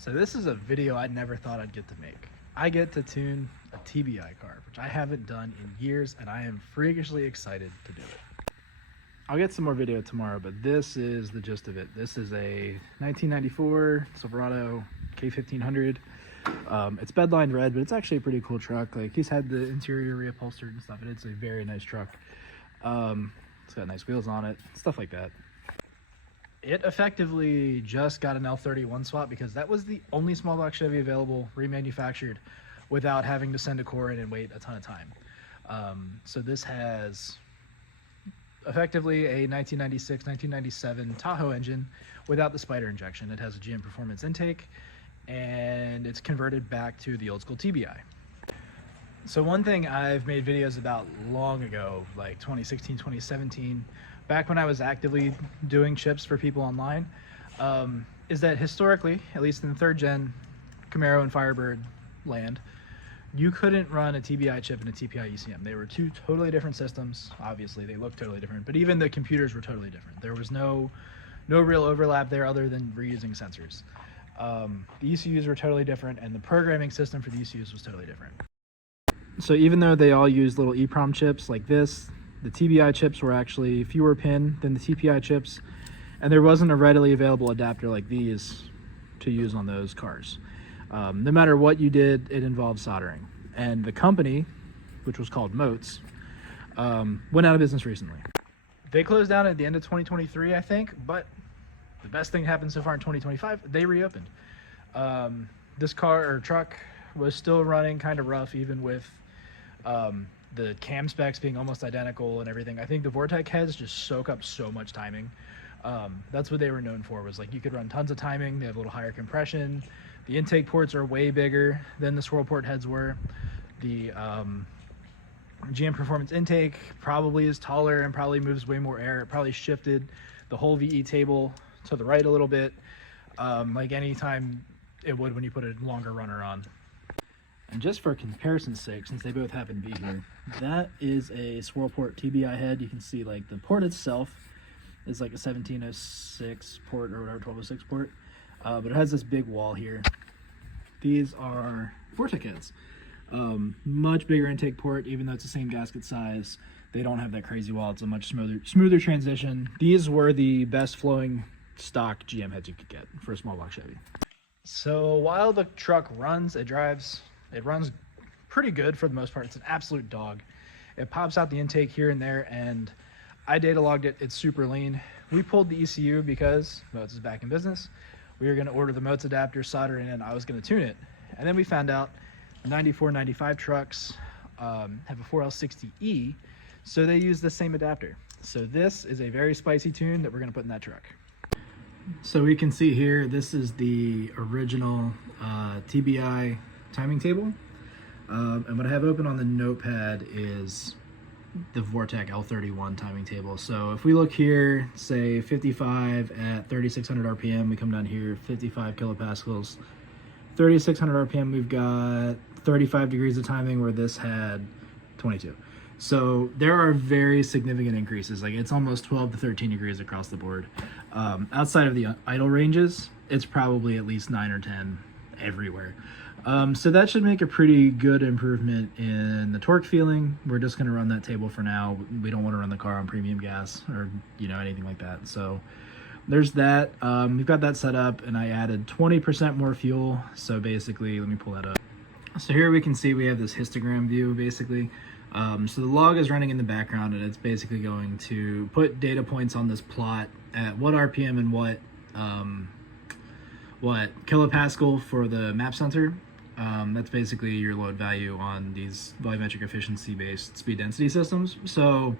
So this is a video I never thought I'd get to make. I get to tune a TBI car, which I haven't done in years, and I am freakishly excited to do it. I'll get some more video tomorrow, but this is the gist of it. This is a 1994 Silverado K1500. It's bedlined red, but it's actually a pretty cool truck. Like, he's had the interior reupholstered and stuff, and it's a very nice truck. It's got nice wheels on it, stuff like that. It effectively just got an L31 swap because that was the only small block Chevy available, remanufactured, without having to send a core in and wait a ton of time. So this has effectively a 1996, 1997 Tahoe engine without the spider injection. It has a GM Performance intake, and it's converted back to the old school TBI. So one thing I've made videos about long ago, like 2016, 2017, back when I was actively doing chips for people online, is that historically, at least in the third gen Camaro and Firebird land, you couldn't run a TBI chip and a TPI ECM. They were two totally different systems. Obviously, they looked totally different, but even the computers were totally different. There was no real overlap there other than reusing sensors. The ECUs were totally different, and the programming system for the ECUs was totally different. So even though they all used little EEPROM chips like this, the TBI chips were actually fewer pin than the TPI chips, and there wasn't a readily available adapter like these to use on those cars. No matter what you did, it involved soldering. And the company, which was called Motes, went out of business recently. They closed down at the end of 2023, I think, but the best thing happened so far in 2025, they reopened. This car or truck was still running kind of rough, even with the cam specs being almost identical and everything. I think the Vortec heads just soak up so much timing. That's what they were known for, was like you could run tons of timing. They have a little higher compression. The intake ports are way bigger than the swirl port heads were. The GM Performance intake probably is taller and probably moves way more air. It probably shifted the whole VE table to the right a little bit, like any time it would when you put a longer runner on. And just for comparison's sake, since they both happen to be here, that is a swirl port TBI head. You can see like the port itself is like a 1706 port or whatever, 1206 port, but it has this big wall here. These are Vortec heads. Much bigger intake port, even though it's the same gasket size. They don't have that crazy wall. It's a much smoother transition. These were the best flowing stock GM heads you could get for a small block Chevy. So while the truck runs, it runs pretty good for the most part. It's an absolute dog. It pops out the intake here and there, and I data logged it. It's super lean. We pulled the ECU because Motes is back in business. We were going to order the Motes adapter, solder it in, and I was going to tune it. And then we found out 94, 95 trucks have a 4L60E, so they use the same adapter. So this is a very spicy tune that we're going to put in that truck. So we can see here, this is the original TBI timing table. And what I have open on the notepad is the Vortec L31 timing table. So if we look here, say 55 at 3600 RPM, we come down here, 55 kilopascals. 3600 RPM, we've got 35 degrees of timing, where this had 22. So there are very significant increases. Like, it's almost 12 to 13 degrees across the board. Outside of the idle ranges, it's probably at least 9 or 10 everywhere. So that should make a pretty good improvement in the torque feeling. We're just going to run that table for now. We don't want to run the car on premium gas or, anything like that. So there's that. We've got that set up, and I added 20% more fuel. So basically, let me pull that up. So here we can see we have this histogram view, basically. So the log is running in the background, and it's basically going to put data points on this plot at what RPM and what kilopascal for the map sensor. That's basically your load value on these volumetric efficiency based speed density systems. So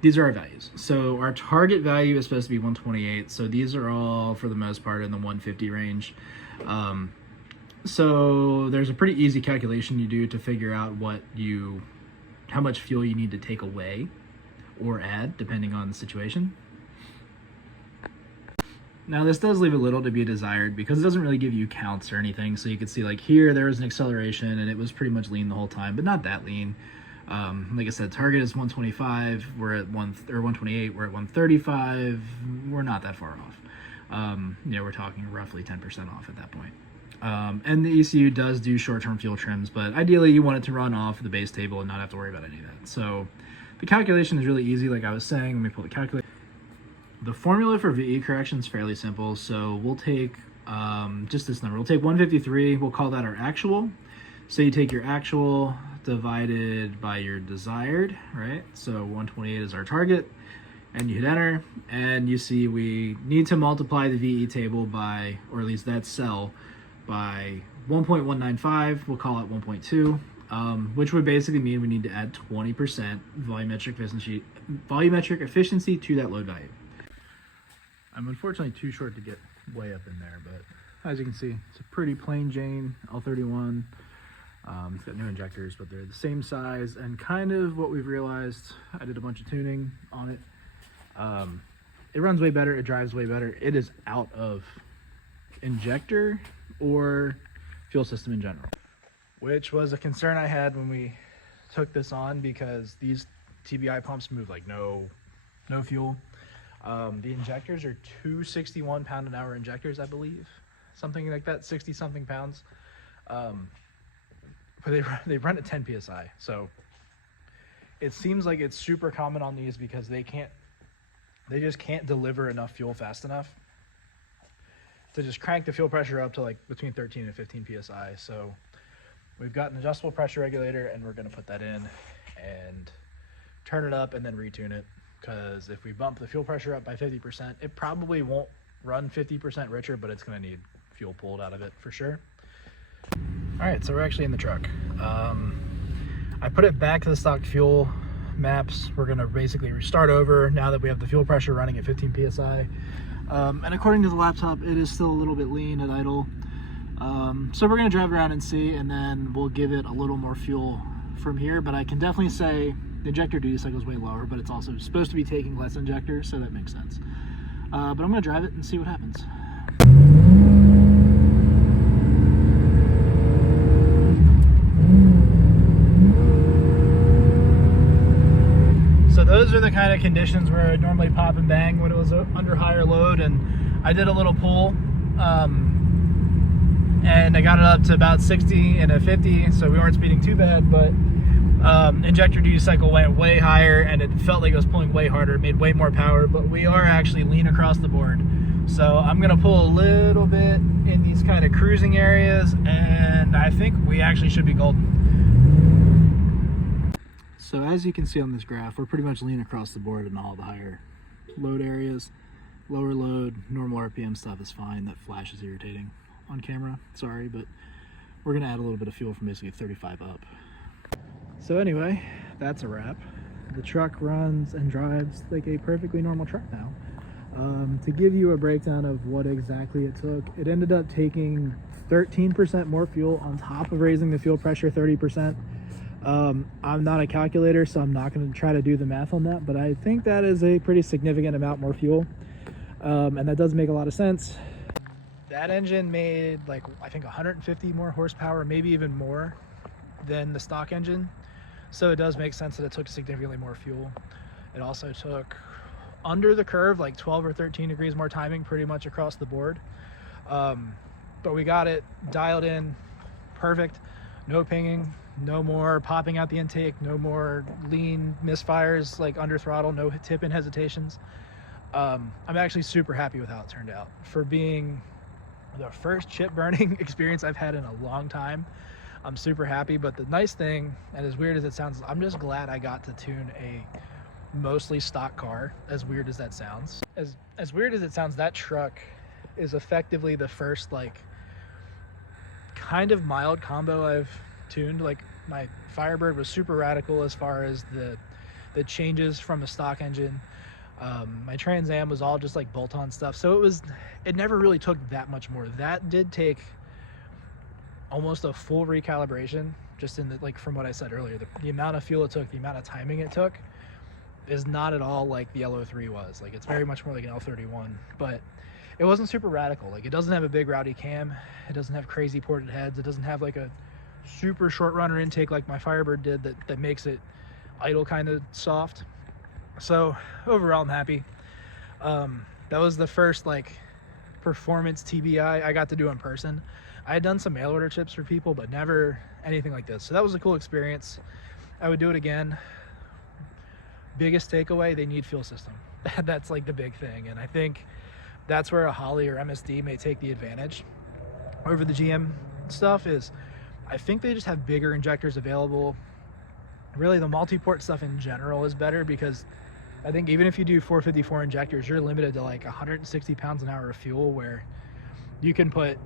these are our values. So our target value is supposed to be 128. So these are all, for the most part, in the 150 range. So there's a pretty easy calculation you do to figure out how much fuel you need to take away or add, depending on the situation. Now this does leave a little to be desired because it doesn't really give you counts or anything. So you can see, like, here there was an acceleration and it was pretty much lean the whole time, but not that lean. Like I said, target is 125. We're at 128. We're at 135. We're not that far off. We're talking roughly 10% off at that point. And the ECU does do short-term fuel trims, but ideally you want it to run off the base table and not have to worry about any of that. So the calculation is really easy, like I was saying. Let me pull the calculator. The formula for VE correction is fairly simple. So we'll take just this number. We'll take 153. We'll call that our actual. So you take your actual divided by your desired, right? So 128 is our target, and you hit enter, and you see we need to multiply the VE table by, or at least that cell, by 1.195. We'll call it 1.2, which would basically mean we need to add 20% volumetric efficiency to that load value. I'm unfortunately too short to get way up in there, but as you can see, it's a pretty plain Jane L31. It's got new injectors, but they're the same size, and kind of what we've realized, I did a bunch of tuning on it. It runs way better, it drives way better. It is out of injector or fuel system in general, which was a concern I had when we took this on, because these TBI pumps move like no fuel. The injectors are 261 pound an hour injectors, I believe, something like that, 60 something pounds. But they run at 10 psi, so it seems like it's super common on these because they just can't deliver enough fuel fast enough to just crank the fuel pressure up to like between 13 and 15 psi. So we've got an adjustable pressure regulator, and we're going to put that in and turn it up and then retune it, because if we bump the fuel pressure up by 50%, it probably won't run 50% richer, but it's going to need fuel pulled out of it for sure. All right, so we're actually in the truck. I put it back to the stock fuel maps. We're gonna basically restart over now that we have the fuel pressure running at 15 psi. And according to the laptop, it is still a little bit lean at idle. So we're gonna drive around and see, and then we'll give it a little more fuel from here. But I can definitely say the injector duty cycle is way lower, but it's also supposed to be taking less injectors, so that makes sense. But I'm gonna drive it and see what happens. Those are the kind of conditions where I'd normally pop and bang when it was under higher load, and I did a little pull, and I got it up to about 60 and a 50, so we weren't speeding too bad, but injector duty cycle went way higher, and it felt like it was pulling way harder. It made way more power, but we are actually lean across the board. So I'm gonna pull a little bit in these kind of cruising areas, and I think we actually should be golden. So as you can see on this graph, we're pretty much lean across the board in all the higher load areas. Lower load, normal RPM stuff is fine. That flash is irritating on camera, sorry, but we're gonna add a little bit of fuel from basically 35 up. So anyway, that's a wrap. The truck runs and drives like a perfectly normal truck now. To give you a breakdown of what exactly it took, it ended up taking 13% more fuel on top of raising the fuel pressure 30%. I'm not a calculator, so I'm not going to try to do the math on that, but I think that is a pretty significant amount more fuel, and that does make a lot of sense. That engine made like, I think 150 more horsepower, maybe even more than the stock engine, so it does make sense that it took significantly more fuel. It also took under the curve like 12 or 13 degrees more timing pretty much across the board, but we got it dialed in perfect. No pinging, no more popping out the intake, no more lean misfires like under throttle, no tip-in hesitations. I'm actually super happy with how it turned out. For being the first chip burning experience I've had in a long time, I'm super happy. But the nice thing, and as weird as it sounds, I'm just glad I got to tune a mostly stock car, as weird as that sounds. As weird as it sounds, that truck is effectively the first like kind of mild combo I've tuned. Like my Firebird was super radical as far as the changes from a stock engine. My Trans Am was all just like bolt-on stuff, so it never really took that much more. That did take almost a full recalibration, just in the, like from what I said earlier, the amount of fuel it took, the amount of timing it took is not at all like the L03 was. Like it's very much more like an L31, but it wasn't super radical. Like it doesn't have a big rowdy cam, it doesn't have crazy ported heads, it doesn't have like a super short runner intake like my Firebird did that makes it idle kind of soft. So overall I'm happy. That was the first like performance TBI I got to do in person. I had done some mail order trips for people, but never anything like this. So that was a cool experience. I would do it again. Biggest takeaway, they need fuel system. That's like the big thing. And I think that's where a Holley or MSD may take the advantage over the GM stuff. Is I think they just have bigger injectors available. Really, the multi-port stuff in general is better, because I think even if you do 454 injectors, you're limited to like 160 pounds an hour of fuel, where you can put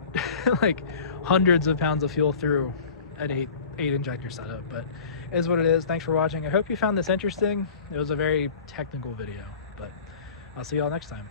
like hundreds of pounds of fuel through an eight injector setup. But it is what it is. Thanks for watching. I hope you found this interesting. It was a very technical video, but I'll see y'all next time.